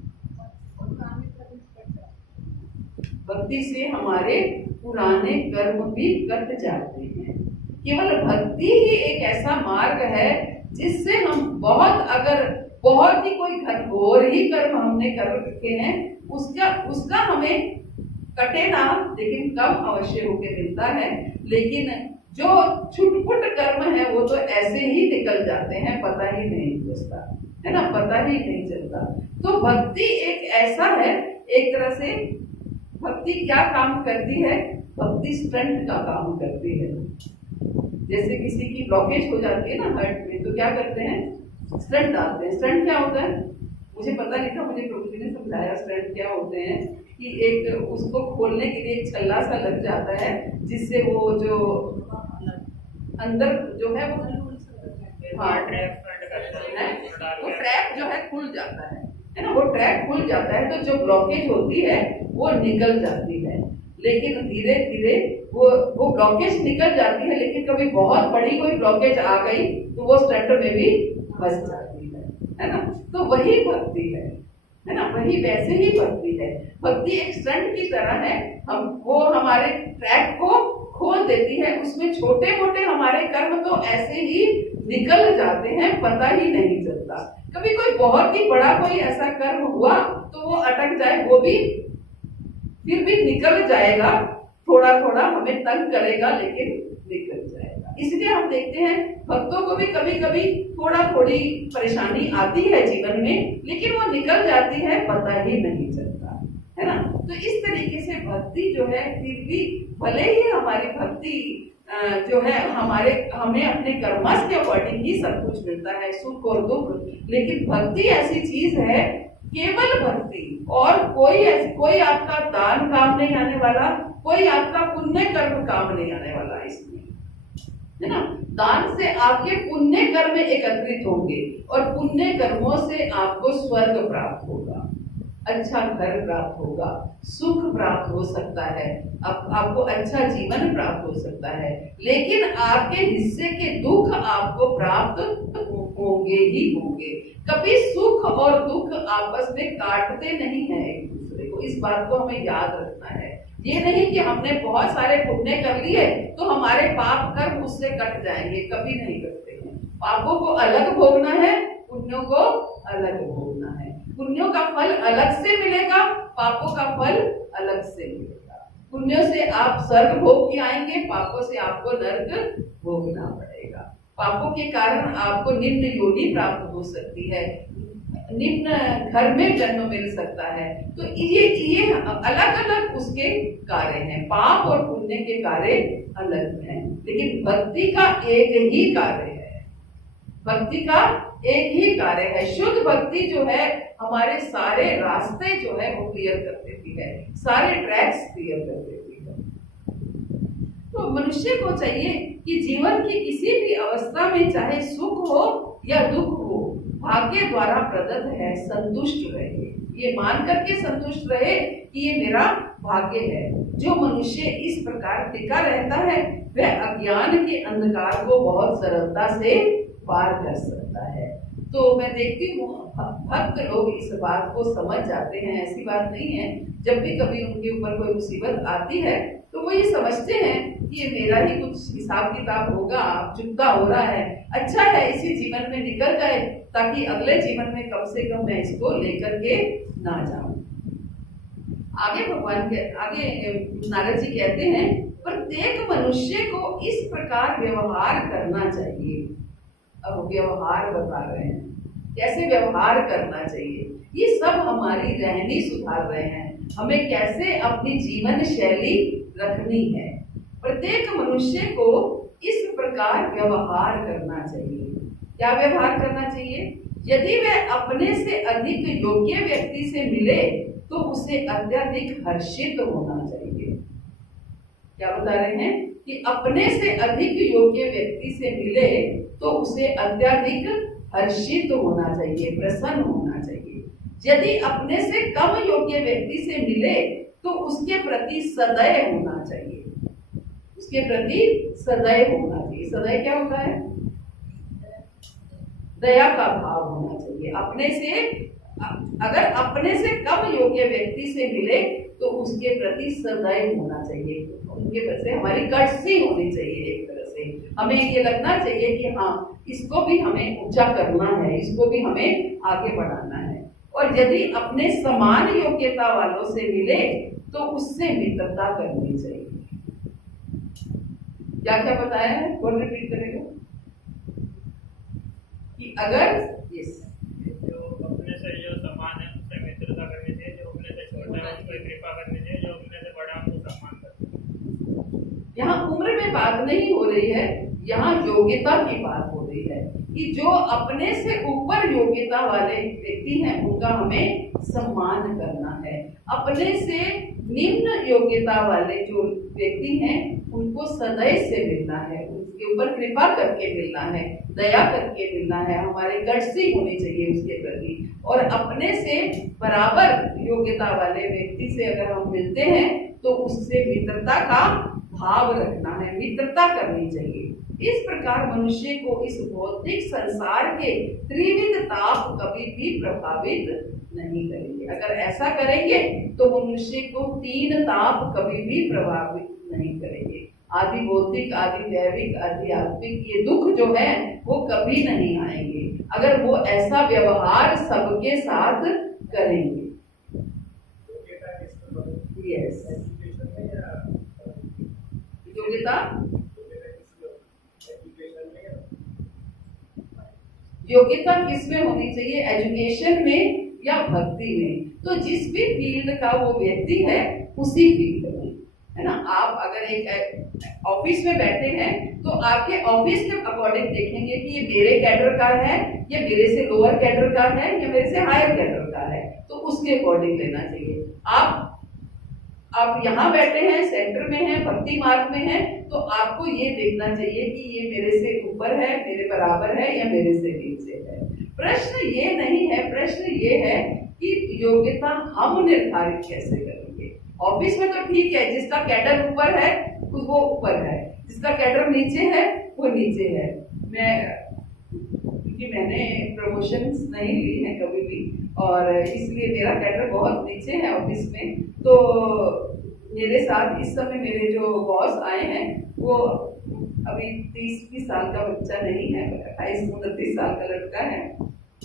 भक्ति से हमारे पुराने कर्म भी कट जाते हैं। केवल भक्ति ही एक ऐसा मार्ग है जिससे हम बहुत ही कोई घनघोर ही कर्म हमने कर रखे हैं, उसका हमें कटे ना, लेकिन कम अवश्य होके मिलता है। लेकिन जो छुटपुट कर्म है वो तो ऐसे ही निकल जाते हैं, पता ही नहीं चलता है ना, पता ही नहीं चलता। तो भक्ति एक ऐसा है, एक तरह से भक्ति क्या काम करती है? भक्ति स्टंट का काम करती है। जैसे किसी की ब्लॉकेज हो जाती है ना हार्ट में, तो क्या करते हैं? स्टंट डालते हैं। स्टंट क्या होता है मुझे पता नहीं था, मुझे प्रभु जी ने समझाया स्टंट क्या होते हैं। कि एक उसको खोलने के लिए एक छल्ला सा लग जाता है जिससे वो जो अंदर जो है वो वो ट्रैप जो है खुल जाता है ना, वो ट्रैप खुल जाता है तो जो ब्लॉकेज होती है वो निकल जाती है। लेकिन धीरे धीरे वो ब्लॉकेज निकल जाती है, लेकिन कभी बहुत बड़ी कोई ब्लॉकेज आ गई तो वो स्टंट में भी फंस जाती है ना। तो वही भक्ति है ना, वही वैसे ही भक्ति है। भक्ति एक स्टंट की तरह है, वो हमारे ट्रैक को खोल देती है। उसमें छोटे मोटे हमारे कर्म तो ऐसे ही निकल जाते हैं, पता ही नहीं चलता। कभी कोई बहुत ही बड़ा कोई ऐसा कर्म हुआ तो वो अटक जाए, वो भी फिर भी निकल जाएगा, थोड़ा थोड़ा हमें तंग करेगा लेकिन निकल जाएगा। इसलिए हम देखते हैं भक्तों को भी कभी कभी थोड़ी परेशानी आती है जीवन में, लेकिन वो निकल जाती है, पता ही नहीं चलता है ना। तो इस तरीके से भक्ति जो है, फिर भी भले ही हमारी भक्ति जो है हमें अपने कर्मस के अकॉर्डिंग ही सब कुछ मिलता है, सुख और दुख, लेकिन भक्ति ऐसी चीज है, केवल भक्ति, और कोई आपका दान काम नहीं आने वाला, कोई आपका पुण्य कर्म काम नहीं आने वाला इसमें, है ना। दान से आपके पुण्य कर्म एकत्रित होंगे और पुण्य कर्मों से आपको स्वर्ग प्राप्त होगा, अच्छा घर प्राप्त होगा, सुख प्राप्त हो सकता है, आपको अच्छा जीवन प्राप्त हो सकता है। लेकिन आपके हिस्से के दुख आपको प्राप्त होंगे ही होंगे। कभी सुख और दुख आपस में काटते नहीं हैं एक दूसरे को, इस बात को हमें याद रखना है। ये नहीं कि हमने बहुत सारे पुण्य कर लिए तो हमारे पाप कर्म उससे कट जाएंगे, कभी नहीं करते हैं। पापों को अलग भोगना है, पुण्यों को अलग भोगना है। पुण्यों का फल अलग से मिलेगा, पापों का फल अलग से मिलेगा। पुण्यों से आप स्वर्ग भोग के आएंगे, पापों से आपको नरक भोगना पड़ेगा। पापों के कारण आपको निम्न योनि प्राप्त हो सकती है, निम्न घर में जन्म मिल सकता है। तो ये अलग अलग उसके कार्य हैं, पाप और पुण्य के कार्य अलग हैं, लेकिन भक्ति का एक ही कार्य है। भक्ति का एक ही कार्य है। शुद्ध भक्ति जो है हमारे सारे रास्ते जो है वो क्लियर कर देती है, सारे ट्रैक्स क्लियर कर देती है। तो मनुष्य को चाहिए कि जीवन की किसी भी अवस्था में, चाहे सुख हो या दुख हो, भाग्य द्वारा प्रदत्त है, संतुष्ट रहे। ये मान करके संतुष्ट रहे कि ये मेरा भाग्य है। जो मनुष्य इस प्रकार टिका रहता है वह अज्ञान के अंधकार को बहुत सरलता से पार कर सकता है। तो मैं देखती हूँ भक्त लोग इस बात को समझ जाते हैं। ऐसी बात नहीं है, जब भी कभी उनके ऊपर कोई मुसीबत आती है तो वो ये समझते हैं कि ये मेरा ही कुछ हिसाब किताब होगा, चुकता हो रहा है, अच्छा है इसी जीवन में निकल जाए ताकि अगले जीवन में कम से कम मैं इसको लेकर के ना जाऊं। आगे भगवान के आगे नारद जी कहते हैं, प्रत्येक मनुष्य को इस प्रकार व्यवहार करना चाहिए। अब व्यवहार बता रहे हैं, कैसे व्यवहार करना चाहिए। ये सब हमारी रहनी सुधार रहे हैं, हमें कैसे अपनी जीवन शैली रखनी है। प्रत्येक मनुष्य को इस प्रकार व्यवहार करना चाहिए। क्या व्यवहार करना चाहिए? यदि वह अपने से अधिक योग्य व्यक्ति से मिले तो उसे अत्यधिक हर्षित होना चाहिए। क्या बता रहे हैं कि अपने से अधिक योग्य व्यक्ति से मिले तो उसे अत्यधिक हर्षित होना चाहिए, प्रसन्न होना चाहिए। यदि अपने से कम योग्य व्यक्ति से मिले तो उसके प्रति सदैव होना चाहिए, उसके प्रति सदैव होना चाहिए। सदैव क्या होता है? दया का भाव होना चाहिए। अपने से अगर अपने से कम योग्य व्यक्ति से मिले तो उसके प्रति सदैव होना चाहिए, उनके प्रति हमारी कर्टसी होनी चाहिए। एक तरह से हमें ये लगना चाहिए कि हाँ, इसको भी हमें ऊंचा करना है, इसको भी हमें आगे बढ़ाना है। और यदि अपने समान योग्यता वालों से मिले तो उससे मित्रता करनी चाहिए। क्या क्या बताया है, कौन रिपीट करेगा? कि अगर जो अपने से जो समान है उससे मित्रता करनी चाहिए, जो अपने से छोटा है उसको कृपा करनी चाहिए, जो अपने से बड़ा है उसको सम्मान करना चाहिए। यहाँ उम्र में बात नहीं हो रही है, यहाँ योग्यता की बात हो रही है कि जो अपने से ऊपर योग्यता वाले व्यक्ति हैं उनका हमें सम्मान करना है। अपने से निम्न योग्यता वाले जो व्यक्ति हैं उनको सदैव से मिलना है, उसके ऊपर कृपा करके मिलना है, दया करके मिलना है, हमारे कर्टसी होनी चाहिए उसके प्रति। और अपने से बराबर योग्यता वाले व्यक्ति से अगर हम मिलते हैं तो उससे मित्रता का भाव रखना है, मित्रता करनी चाहिए। इस प्रकार मनुष्य को इस भौतिक संसार के त्रिविध ताप कभी भी प्रभावित नहीं करेंगे। अगर ऐसा करेंगे तो मनुष्य को तीन ताप कभी भी प्रभावित नहीं करेंगे। आदि भौतिक, आदि दैविक, आदि आत्मिक, ये दुख जो है वो कभी नहीं आएंगे अगर वो ऐसा व्यवहार सबके साथ करेंगे। यस, योग्यता योग्यता किसमें होनी चाहिए? एजुकेशन में या भक्ति में? तो जिस भी फील्ड का वो व्यक्ति है उसी फील्ड में, है ना। आप अगर एक ऑफिस में बैठे हैं तो आपके ऑफिस के अकॉर्डिंग देखेंगे कि ये मेरे कैडर का है या मेरे से लोअर कैडर का है या मेरे से हायर कैडर का है, तो उसके अकॉर्डिंग लेना चाहिए। आप यहाँ बैठे हैं, सेंटर में हैं, भक्ति मार्ग में हैं, तो आपको ये देखना चाहिए कि ये मेरे से ऊपर है, मेरे बराबर है या मेरे से नीचे है। प्रश्न ये नहीं है, प्रश्न ये है कि योग्यता हम निर्धारित कैसे करेंगे। ऑफिस में तो ठीक है, जिसका कैडर ऊपर है वो ऊपर है, जिसका कैडर नीचे है वो नीचे है। क्योंकि मैंने प्रमोशंस नहीं ली है कभी भी और इसलिए मेरा कैडर बहुत नीचे है ऑफिस में। तो मेरे साथ इस समय मेरे जो बॉस आए हैं वो अभी 30 साल का बच्चा नहीं है, 28-29 साल का लड़का है।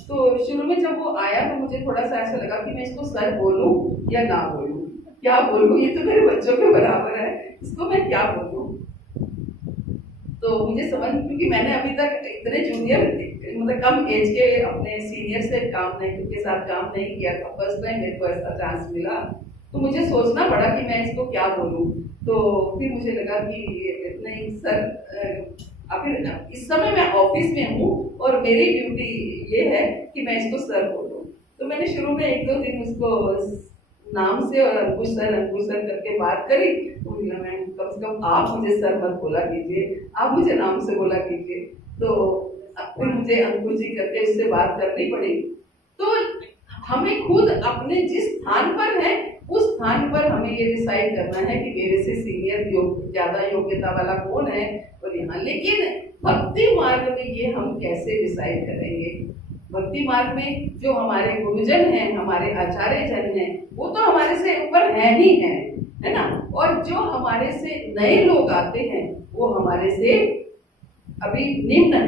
तो शुरू में जब वो आया तो मुझे थोड़ा सा ऐसा लगा कि मैं इसको सर बोलूं या ना बोलूं, क्या बोलूं, ये तो मेरे बच्चों के बराबर है, इसको मैं क्या बोलूं। तो मुझे समझ, क्योंकि मैंने अभी तक इतने जूनियर मतलब कम एज के अपने सीनियर से काम नहीं के साथ काम नहीं किया था, फर्स्ट टाइम मेरे को ऐसा चांस मिला, तो मुझे सोचना पड़ा कि मैं इसको क्या बोलूं। तो फिर मुझे लगा कि नहीं सर, फिर इस समय मैं ऑफिस में हूँ और मेरी ड्यूटी ये है कि मैं इसको सर बोलूं। तो मैंने शुरू में 1-2 दिन उसको नाम से और अंकुश सर करके बात करी। तो मैं कम से कम आप मुझे सर मत बोला कीजिए, आप मुझे नाम से बोला कीजिए। तो फिर मुझे अंकुश जी करके उससे बात करनी पड़ी। तो हमें खुद अपने जिस स्थान पर है उस स्थान पर हमें ये डिसाइड करना है कि मेरे से सीनियर ज्यादा योग्यता वाला कौन है और यहाँ। लेकिन भक्ति मार्ग में ये हम कैसे डिसाइड करेंगे? भक्ति मार्ग में जो हमारे गुरुजन हैं, हमारे आचार्य जन हैं, वो तो हमारे से ऊपर है ही है ना। और जो हमारे से नए लोग आते हैं वो हमारे से अभी निम्न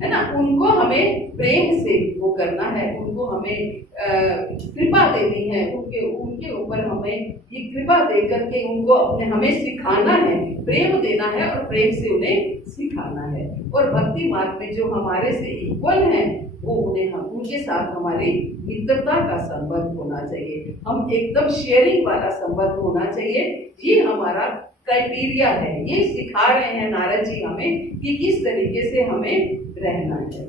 है ना। उनको हमें प्रेम से वो करना है, उनको हमें कृपा देनी है, उनके ऊपर हमें ये कृपा दे करके उनको हमें सिखाना है, प्रेम देना है और प्रेम से उन्हें सिखाना है। और भक्ति मार्ग में जो हमारे से इक्वल हैं वो उनके साथ हमारी मित्रता का संबंध होना चाहिए, हम एकदम शेयरिंग वाला संबंध होना चाहिए। ये हमारा क्राइटेरिया है, ये सिखा रहे हैं नारद जी हमें कि किस तरीके से हमें रहना है।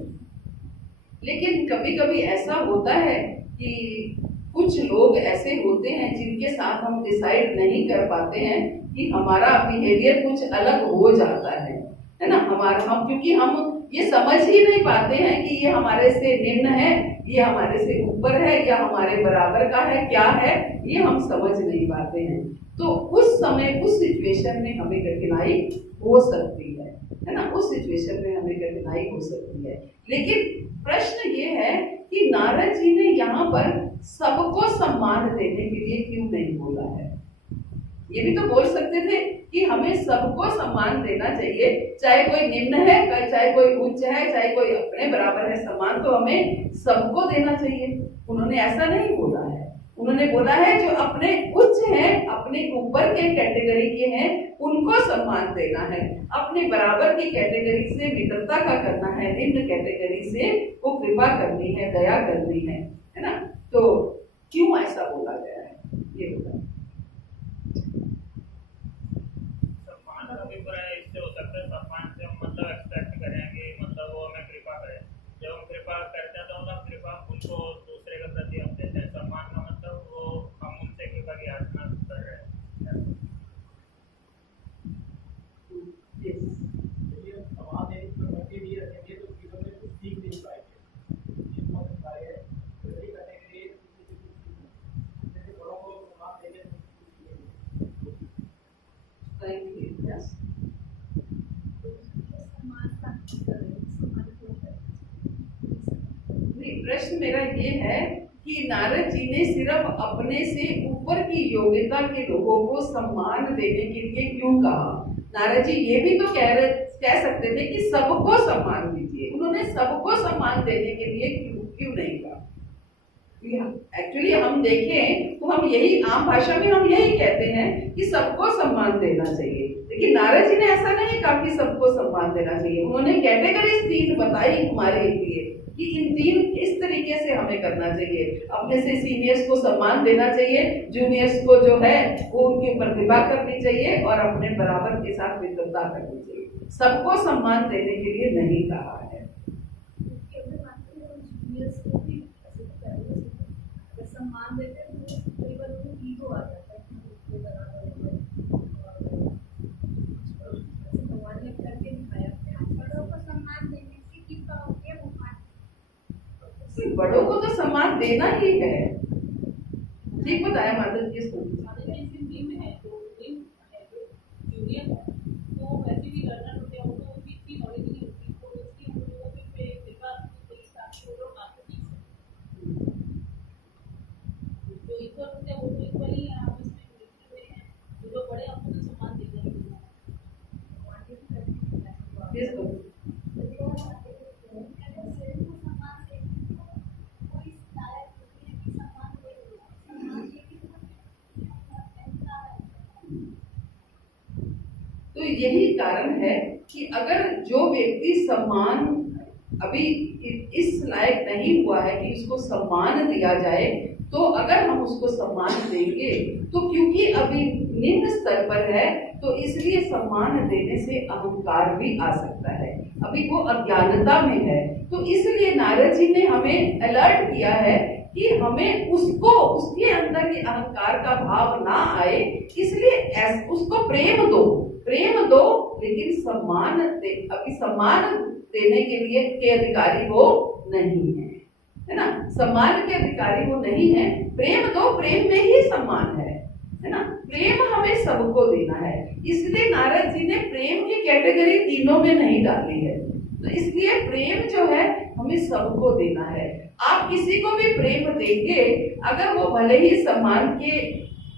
लेकिन कभी कभी ऐसा होता है कि कुछ लोग ऐसे होते हैं जिनके साथ हम डिसाइड नहीं कर पाते हैं कि हमारा बिहेवियर कुछ अलग हो जाता है ना। हम क्योंकि हम ये समझ ही नहीं पाते हैं कि ये हमारे से निम्न है, ये हमारे से ऊपर है या हमारे बराबर का है, क्या है, ये हम समझ नहीं पाते हैं। तो उस समय उस सिचुएशन में हमें कठिनाई हो सकती है ना, उस सिचुएशन में हमें कठिनाई हो सकती है। लेकिन प्रश्न ये है कि नारद जी ने यहाँ पर सबको सम्मान देने के लिए क्यों नहीं बोला है। ये भी तो बोल सकते थे कि हमें सबको सम्मान देना चाहिए, चाहे कोई निम्न है, चाहे कोई उच्च है, चाहे कोई अपने बराबर है, सम्मान तो हमें सबको देना चाहिए। उन्होंने ऐसा नहीं बोला है, उन्होंने बोला है जो अपने उच्च हैं, अपने ऊपर के कैटेगरी के हैं, उनको सम्मान देना है, अपने बराबर की कैटेगरी से मित्रता का करना है, निम्न कैटेगरी से वो कृपा करनी है, दया करनी है ना। तो क्यों ऐसा बोला गया है ये बताइए। सम्मान का अभिप्राय इससे हो सकता है, सम्मान से हम मतलब एक्सपेक्ट करेंगे, मतलब वो हमें कृपा करे। जब हम कृपा करते हैं तो मतलब कृपा उनको दूसरे के प्रति हम देते हैं। सम्मान का मतलब वो हम उनसे कृपा की याचना कर रहे हैं। प्रश्न मेरा ये है कि नारद जी ने सिर्फ अपने से ऊपर की योग्यता के लोगों को सम्मान देने के लिए क्यों कहा। नारद जी ये भी तो कह सकते थे कि सबको सम्मान दीजिए, उन्होंने सबको सम्मान देने के लिए क्यों नहीं कहा। एक्चुअली हम देखें तो हम यही आम भाषा में हम यही कहते हैं कि सबको सम्मान देना चाहिए, लेकिन नारद जी ने ऐसा नहीं कहा कि सबको सम्मान देना चाहिए। उन्होंने कैटेगरीज 3 बताई हमारे लिए कि इन 3 इस तरीके से हमें करना चाहिए। अपने से सीनियर्स को सम्मान देना चाहिए, जूनियर्स को जो है वो उनके ऊपर कृपा करनी चाहिए और अपने बराबर के साथ मित्रता करनी चाहिए। सबको सम्मान देने के लिए नहीं कहा है। सम्मान देते हैं तो कई बार उनको ईगो आ जाता है कि भगवान ने करके दिखाया बड़ों को सम्मान देने से कृपा होती है। बड़ों को तो सम्मान देना ही है, ठीक बताया माता जी। तो यही कारण है कि अगर जो व्यक्ति सम्मान अभी इस लायक नहीं हुआ है कि उसको सम्मान दिया जाए, तो अगर हम उसको सम्मान देंगे तो क्योंकि अभी निम्न स्तर पर है तो इसलिए सम्मान देने से अहंकार भी आ सकता है, अभी वो अज्ञानता में है। तो इसलिए नारद जी ने हमें अलर्ट किया है कि हमें उसके अंदर ये अहंकार का भाव ना आए, इसलिए उसको प्रेम दो लेकिन सम्मान अभी सम्मान देने के लिए के अधिकारी वो नहीं है ना। सम्मान के अधिकारी वो नहीं है, प्रेम दो, प्रेम में ही सम्मान है ना। प्रेम हमें सबको देना है, इसलिए नारद जी ने प्रेम की कैटेगरी तीनों में नहीं डाली है। तो इसलिए प्रेम जो है हमें सबको देना है। आप किसी को भी प्रेम देंगे, अगर वो भले ही सम्मान के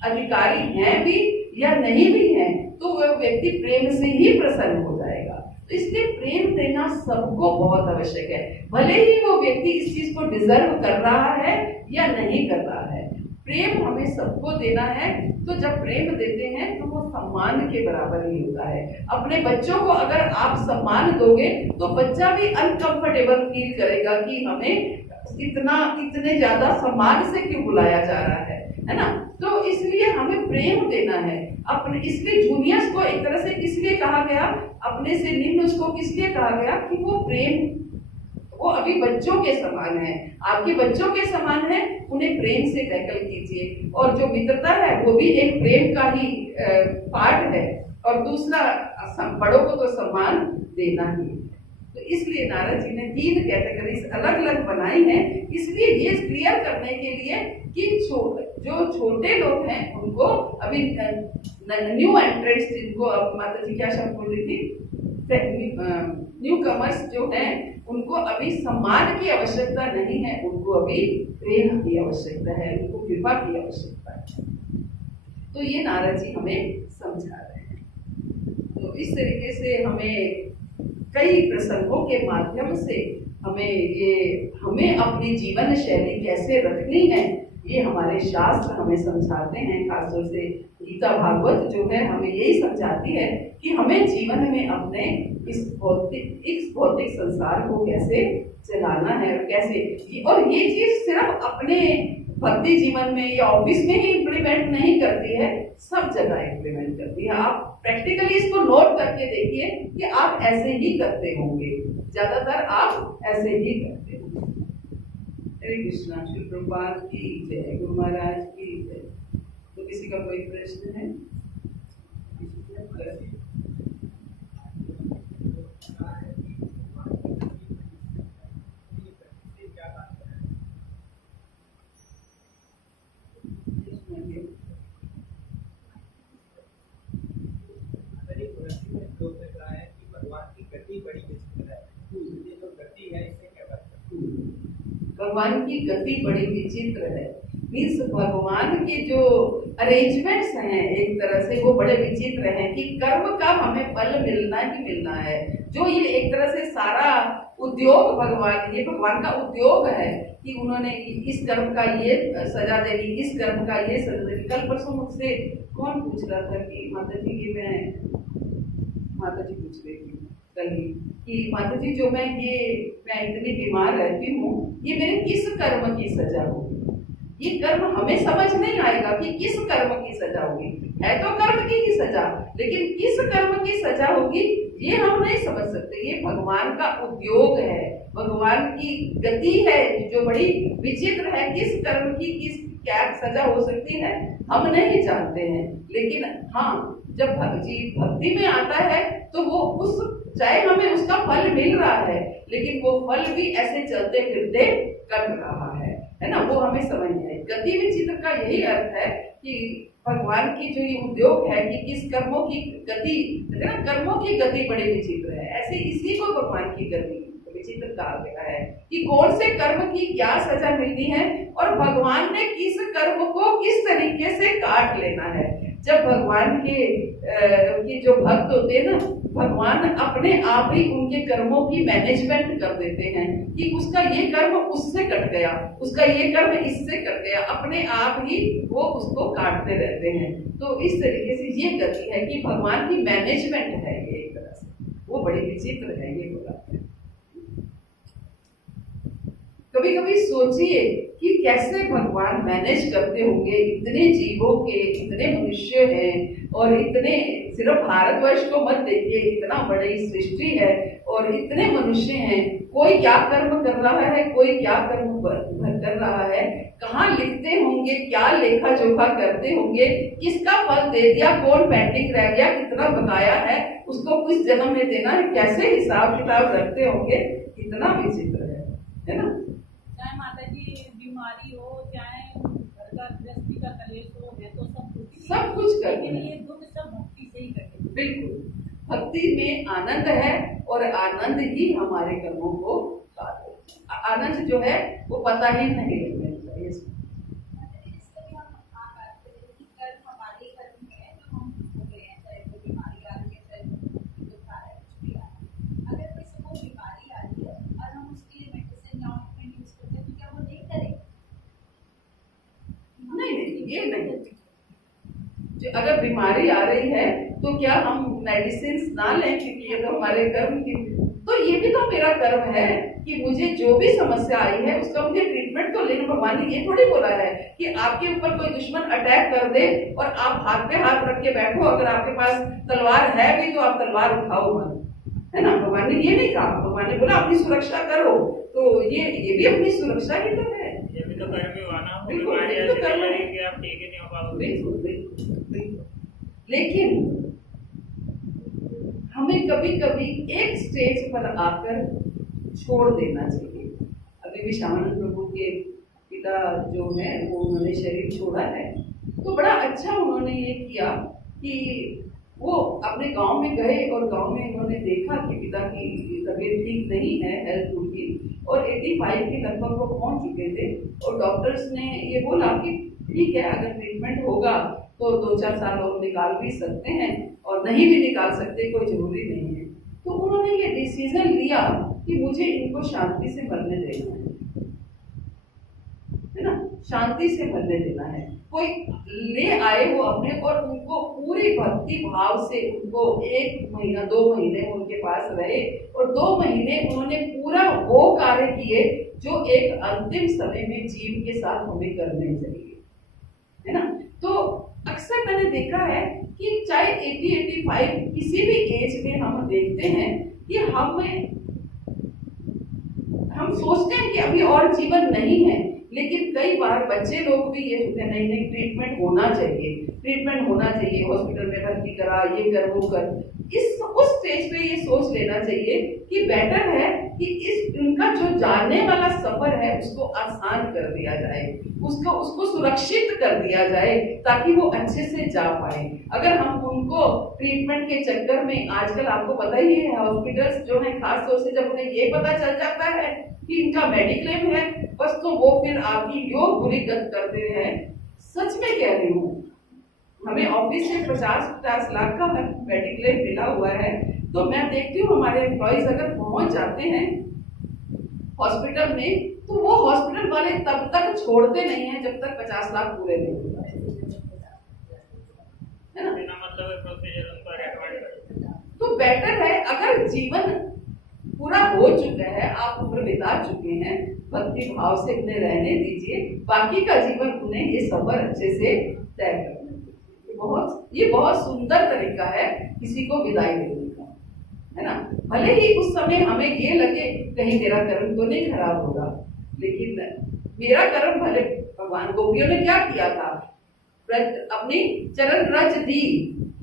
अधिकारी हैं भी या नहीं भी हैं, तो वह व्यक्ति प्रेम से ही प्रसन्न हो जाएगा। तो इसलिए प्रेम देना सबको बहुत आवश्यक है, भले ही वो व्यक्ति इस चीज को डिजर्व कर रहा है या नहीं कर रहा है। प्रेम हमें सबको देना है। तो जब प्रेम देते हैं तो वो सम्मान के बराबर ही होता है। अपने बच्चों को अगर आप सम्मान दोगे तो बच्चा भी अनकंफर्टेबल फील करेगा कि हमें इतने ज्यादा सम्मान से क्यों बुलाया जा रहा है ना। तो इसलिए हमें प्रेम देना है अपने। इसलिए जूनियर्स को एक तरह से इसलिए कहा गया, अपने से निम्न उसको किसलिए कहा गया कि वो प्रेम, वो अभी बच्चों के समान है, आपके बच्चों के समान है, उन्हें प्रेम से टैकल कीजिए। और जो मित्रता है वो भी एक प्रेम का ही पार्ट है। और दूसरा, बड़ों को तो सम्मान देना ही है। तो इसलिए नारद जी ने 3 कैटेगरीज अलग अलग बनाई हैं, इसलिए ये क्लियर करने के लिए कि जो छोटे लोग हैं उनको अभी न्यू एंट्रेंट्स, जिनको अब माता जी क्या शब्द बोल रही थी, न्यू कमर्स जो हैं उनको अभी सम्मान की आवश्यकता नहीं है, उनको अभी प्रेम की आवश्यकता है, उनको कृपा की आवश्यकता है। तो ये नारद जी हमें समझा रहे हैं। तो इस तरीके से हमें कई प्रसंगों के माध्यम से हमें अपनी जीवन शैली कैसे रखनी है, ये हमारे शास्त्र हमें समझाते हैं। खासतौर से गीता भागवत जो है हमें यही समझाती है कि हमें जीवन में अपने इस भौतिक संसार को कैसे चलाना है और कैसे। और ये चीज सिर्फ अपने भक्ति जीवन में या ऑफिस में ही इम्प्लीमेंट नहीं करती है, सब जगह इम्प्लीमेंट करती है। आप प्रैक्टिकली इसको नोट करके देखिए कि आप ऐसे ही करते होंगे, ज्यादातर आप ऐसे ही करते होंगे। हरे कृष्णा। श्री प्रभुपाद की जय, गुरु महाराज की जय। तो किसी का कोई प्रश्न है? भगवान की गति बड़ी विचित्र है। मीन्स भगवान के जो अरेंजमेंट्स हैं एक तरह से वो बड़े विचित्र हैं कि कर्म का हमें फल मिलना ही मिलना है। जो ये एक तरह से सारा उद्योग ये भगवान का उद्योग है कि उन्होंने इस कर्म का ये सजा देनी, इस कर्म का ये सजा देनी। कल परसों मुझसे कौन पूछ रहा था कि माता जी की माता जी पूछ रही थी कल ही कि माता जी जो मैं इतनी बीमार रहती हूँ, ये मेरे किस कर्म की सजा होगी। ये कर्म हमें समझ नहीं आएगा कि किस कर्म की सजा होगी। है तो कर्म की ही सजा, लेकिन किस कर्म की सजा होगी ये हम नहीं समझ सकते। ये भगवान का उद्योग है, भगवान की गति है जो बड़ी विचित्र है। किस कर्म की क्या सजा हो सकती है हम नहीं जानते हैं। लेकिन हाँ, जब भक्ति में आता है तो वो चाहे हमें उसका फल मिल रहा है, लेकिन वो फल भी ऐसे चलते फिरते कट रहा है ना, वो हमें समझ नहीं आई। गति विचित्र का यही अर्थ है कि भगवान की जो ये उद्योग है कि किस कर्मों की गति, ना कर्मों की गति बड़ी विचित्र है। ऐसे इसी को भगवान की गति विचित्र कहा गया है कि कौन से कर्म की क्या सजा मिलनी है और भगवान ने किस कर्म को किस तरीके से काट लेना है। जब भगवान के जो भक्त होते हैं ना, भगवान अपने आप ही उनके कर्मों की मैनेजमेंट कर देते हैं कि उसका ये कर्म उससे कट गया, उसका ये कर्म इससे कट गया, अपने आप ही वो उसको काटते रहते हैं। तो इस तरीके से ये गति है कि भगवान की मैनेजमेंट है ये एक तरह से, वो बड़ी विचित्र है ये बोला। कभी कभी सोचिए कि कैसे भगवान मैनेज करते होंगे। इतने जीवों के, इतने मनुष्य हैं और इतने, सिर्फ भारतवर्ष को मत देखिए, इतना बड़ी सृष्टि है और इतने मनुष्य हैं। कोई क्या कर्म कर रहा है, कोई क्या कर्म कर रहा है, कहाँ लिखते होंगे, क्या लेखा जोखा करते होंगे, किसका फल दे दिया, कौन पेंडिंग रह गया, कितना बकाया है, उसको किस जन्म में देना है, कैसे हिसाब किताब रखते होंगे। इतना विचित्र है ना। चाहे माता जी बीमारी हो, चाहे घर का गृहस्थी का कलेश हो, है तो सब कुछ करते हैं। ये दुख सब भक्ति से ही करते हैं। बिल्कुल, भक्ति में आनंद है और आनंद ही हमारे कर्मों को काट देता है। आनंद जो है वो पता ही नहीं लगने चाहिए। नहीं, ये नहीं। जो अगर बीमारी आ रही है तो क्या हम मेडिसिन ना लें क्योंकि ये तो हमारे कर्म की, तो ये भी तो मेरा कर्म है कि मुझे जो भी समस्या आई है उसका मुझे ट्रीटमेंट तो लेना। भगवान ने ये थोड़ी बोला है कि आपके ऊपर कोई दुश्मन अटैक कर दे और आप हाथ पे हाथ रख के बैठो, अगर आपके पास तलवार है भी तो आप तलवार उठाओ मत, है ना। भगवान ने ये नहीं कहा, भगवान ने बोला अपनी सुरक्षा करो, तो ये भी अपनी सुरक्षा ही तो है। ये भी तो कर्म ही हुआ ना, बिल्कुल, बीमारी ये तो ऐसी कर्म है। लगेगी कि आप ठीक ही नहीं हो पाओगे। बिल्कुल बिल्कुल बिल्कुल। लेकिन हमें कभी कभी एक स्टेज पर आकर छोड़ देना चाहिए। अभी भी श्यामानंद प्रभु के पिता जो है वो उन्होंने शरीर छोड़ा है, तो बड़ा अच्छा उन्होंने ये किया कि वो अपने गांव में गए और गांव में उन्होंने देखा कि पिता की तबीयत ठीक नहीं है, हेल्थ उनकी, और 85 के लगभग वो पहुंच चुके थे। और डॉक्टर्स ने ये बोला कि ठीक है, अगर ट्रीटमेंट होगा तो 2-4 साल और निकाल भी सकते हैं और नहीं भी निकाल सकते, कोई जरूरी नहीं है। तो उन्होंने ये डिसीजन लिया कि मुझे इनको शांति से मरने देना है ना, शांति से मरने देना है। कोई ले आए वो अपने, और उनको पूरी भक्ति भाव से उनको 1 महीना 2 महीने उनके पास रहे, और 2 महीने उन्होंने पूरा वो कार्य किए जो एक अंतिम समय में जीव के साथ हमें करने चाहिए, है ना। तो अक्सर मैंने देखा है कि चाहे 80-85 किसी भी एज में हम देखते हैं कि हम सोचते हैं कि अभी और जीवन नहीं है, लेकिन कई बार बच्चे लोग भी ये सोचते हैं नहीं ट्रीटमेंट होना चाहिए, ट्रीटमेंट होना चाहिए, हॉस्पिटल में भर्ती करा, ये कर वो कर। उस स्टेज पे ये सोच लेना चाहिए कि बेटर है कि उनका जो जाने वाला सफर है उसको आसान कर दिया जाए, उसको सुरक्षित कर दिया जाए ताकि वो अच्छे से जा पाए। अगर हम उनको ट्रीटमेंट के चक्कर में, आजकल आपको पता ही है हॉस्पिटल्स जो है, खास तौर से जब उन्हें ये पता चल जाता है कि इनका मेडिक्लेम है, बस तो वो फिर आपकी योग बुरी गत करते हैं। सच में कह रही हूँ, हमें ऑफिस से 50-50 लाख का मेडिक्लेम मिला हुआ है, तो मैं देखती हूँ हमारे एम्प्लॉइज अगर पहुंच जाते हैं हॉस्पिटल में, तो वो हॉस्पिटल वाले तब तक छोड़ते नहीं है जब तक 50 लाख पूरे नहीं हो जाए, है ना। बिना मतलब प्रोसीजर उनको रेकमेंड करें तो बेटर है, अगर जीवन पूरा हो चुका है, आप उम्र बिता चुके हैं, भक्ति भाव से उन्हें रहने दीजिए, बाकी का जीवन उन्हें ये सफर अच्छे से तय करने दीजिए। ये बहुत सुंदर तरीका है किसी को विदाई देने का, है ना। भले ही उस समय हमें ये लगे कहीं मेरा कर्म तो नहीं खराब होगा, लेकिन मेरा कर्म भले, भगवान गोपियों ने क्या किया था, अपनी चरण रज दी,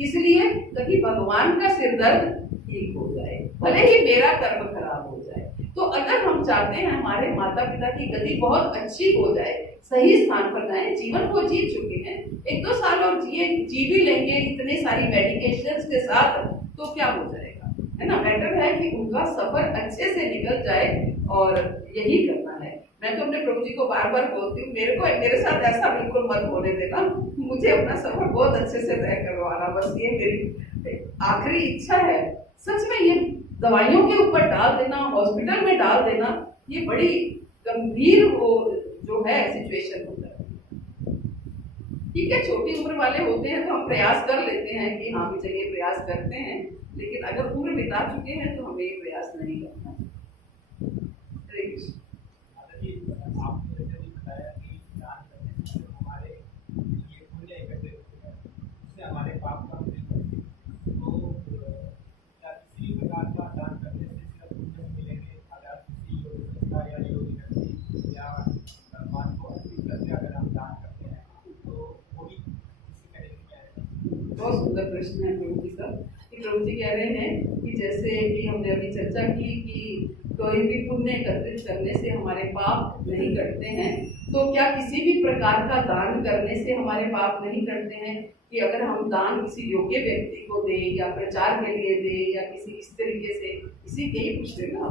इसलिए ताकि भगवान का सिर दर्द ठीक हो जाए, भले ही मेरा कर्म खराब हो जाए। तो अगर हम चाहते हैं हमारे माता पिता की गति बहुत अच्छी हो जाए, सही स्थान पर जाए, जीवन को जी चुके हैं, 1-2 साल और जी भी लेंगे इतने सारी मेडिकेशंस के साथ, तो क्या हो जाएगा, है ना। बेटर है कि उनका सफर अच्छे से निकल जाए, और यही करना है। मैं तो अपने प्रभु जी को बार बार बोलती हूँ, मेरे साथ ऐसा बिल्कुल मत होने देना, मुझे अपना सफर बहुत अच्छे से तय करवाना, बस ये मेरी आखिरी इच्छा है। सच में ये दवाइयों के ऊपर डाल देना, हॉस्पिटल में डाल देना, ये बड़ी गंभीर जो है सिचुएशन होता है। ठीक है, छोटी उम्र वाले होते हैं तो हम प्रयास कर लेते हैं कि हाँ भी चलिए प्रयास करते हैं, लेकिन अगर उम्र बिता चुके हैं तो हमें ये प्रयास नहीं करना। आपने जैसे बताया कि दान करने से हमारे ये पुण्य इकट्ठे होते हैं, उससे हमारे पाप कम नहीं होते, तो क्या किसी प्रकार का दान करने से सिर्फ पुण्य मिलेंगे? अगर किसी योग संस्था या योग व्यक्ति या भगवान को अर्पित करके अगर हम दान करते हैं तो वो भी किसी कैटेगरी में आएगा? बहुत सुंदर प्रश्न है प्रभु जी का। प्रभु जी कह रहे हैं कि जैसे कि हमने अभी चर्चा की कि कोई भी पुण्य एकत्रित करने से हमारे पाप नहीं कटते हैं, तो क्या किसी भी प्रकार का दान करने से हमारे पाप नहीं कटते हैं? कि अगर हम दान किसी योग्य व्यक्ति को दें या प्रचार के लिए दें या किसी इस तरीके से, किसी के ही पूछ लेना,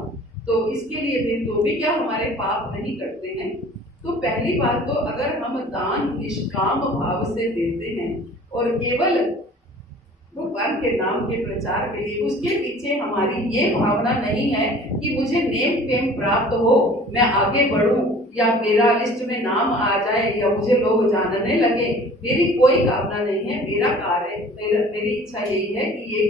तो इसके लिए भी तो भी क्या हमारे पाप नहीं कटते हैं? तो पहली बात तो अगर हम दान निष्काम भाव से देते हैं और केवल भगवान के नाम के प्रचार के लिए, उसके पीछे हमारी ये भावना नहीं है कि मुझे नेम फेम प्राप्त हो, मैं आगे बढ़ूं या मेरा लिस्ट में नाम आ जाए या मुझे लोग जानने लगे, मेरी कोई कामना नहीं है। मेरा कार्य, मेरी इच्छा यही है कि ये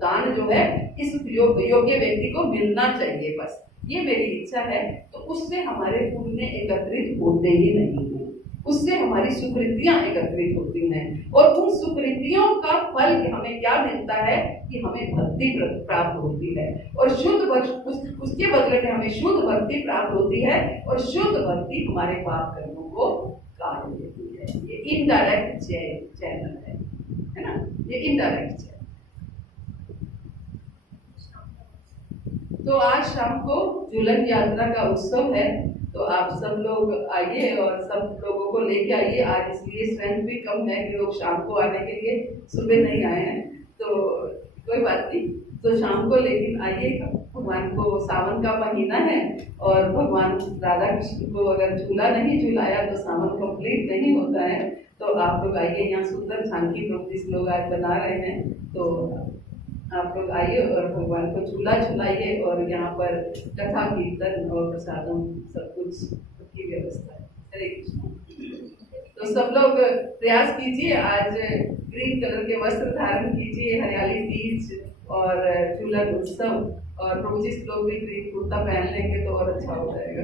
दान जो है इस योग्य व्यक्ति को मिलना चाहिए, बस ये मेरी इच्छा है। तो उससे हमारे पुण्य एकत्रित होते ही नहीं है, उससे हमारी सुकृतियां एकत्रित होती हैं और उन सुकृतियों का फल हमें क्या मिलता है कि हमें भक्ति प्राप्त होती है और शुद्ध उसके बदले में हमें शुद्ध भक्ति प्राप्त होती है और शुद्ध भक्ति हमारे पाप कर्मों को काट देती है। ये इनडायरेक्ट चैनल है ना, ये इनडायरेक्ट चैनल। तो आज शाम को झूलन यात्रा का उत्सव है, तो आप सब लोग आइए और सब लोगों को लेके आइए। आज इसलिए स्ट्रेंथ भी कम है कि लोग शाम को आने के लिए सुबह नहीं आए हैं, तो कोई बात नहीं, तो शाम को लेकिन आइए। भगवान को सावन का महीना है और भगवान राधा कृष्ण को अगर झूला नहीं झूलाया तो सावन कंप्लीट नहीं होता है। तो आप लोग आइए, यहाँ सुंदर झांकी नोटिस लोग आज बना रहे हैं, तो आप लोग आइए और भगवान को झूला झुलाइए और यहाँ पर कथा कीर्तन और प्रसादम सब कुछ की व्यवस्था है। हरे कृष्ण। तो सब लोग प्रयास कीजिए, आज ग्रीन कलर के वस्त्र धारण कीजिए, हरियाली तीज और झूलन उत्सव, और प्रभु जी लोग भी ग्रीन कुर्ता पहन लेंगे तो और अच्छा हो जाएगा।